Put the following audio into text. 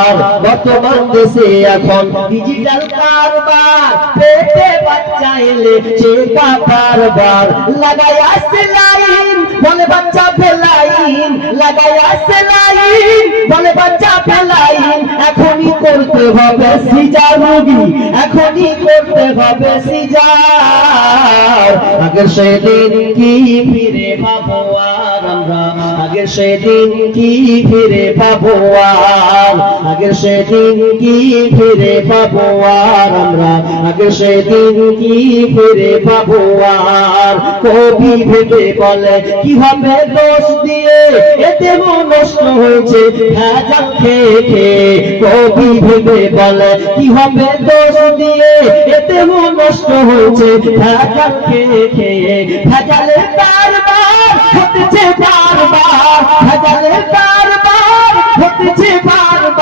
আর বর্তমান দেশে এখন ডিজিটাল কারবার, পেটে বাচ্চা এলে চেপা কারবার, লাগাই আসছে লাইন বলে বাচ্চা ফেলাইন, লাগাই আসছে লাইন বলে বাচ্চা ফেলাইন। এখনই করতে হবে সিজার রোগী, এখনই করতে হবে সিজার। আগের সেদিন কি ফিরে পাবো আর আমরা, আগের সেদিন কি ফিরে পাবো আর, আগের সেদিন কি ফিরে পাবো আর আমরা, আগের সেদিন কি ফিরে পাবো আর। কবি ভেবে বলে কি হবে দোষ দিয়ে, এতে মন নষ্ট হয়েছে ভেজাল খেয়ে খেয়ে। কবি ভেবে বলে কি হবে দোষ দিয়ে, এতে মন নষ্ট হয়েছে ভেজাল খেয়ে খেয়ে। ভেজালের কারবার হতেছে বারবার, ভেজালের কারবার হতেছে বারবার।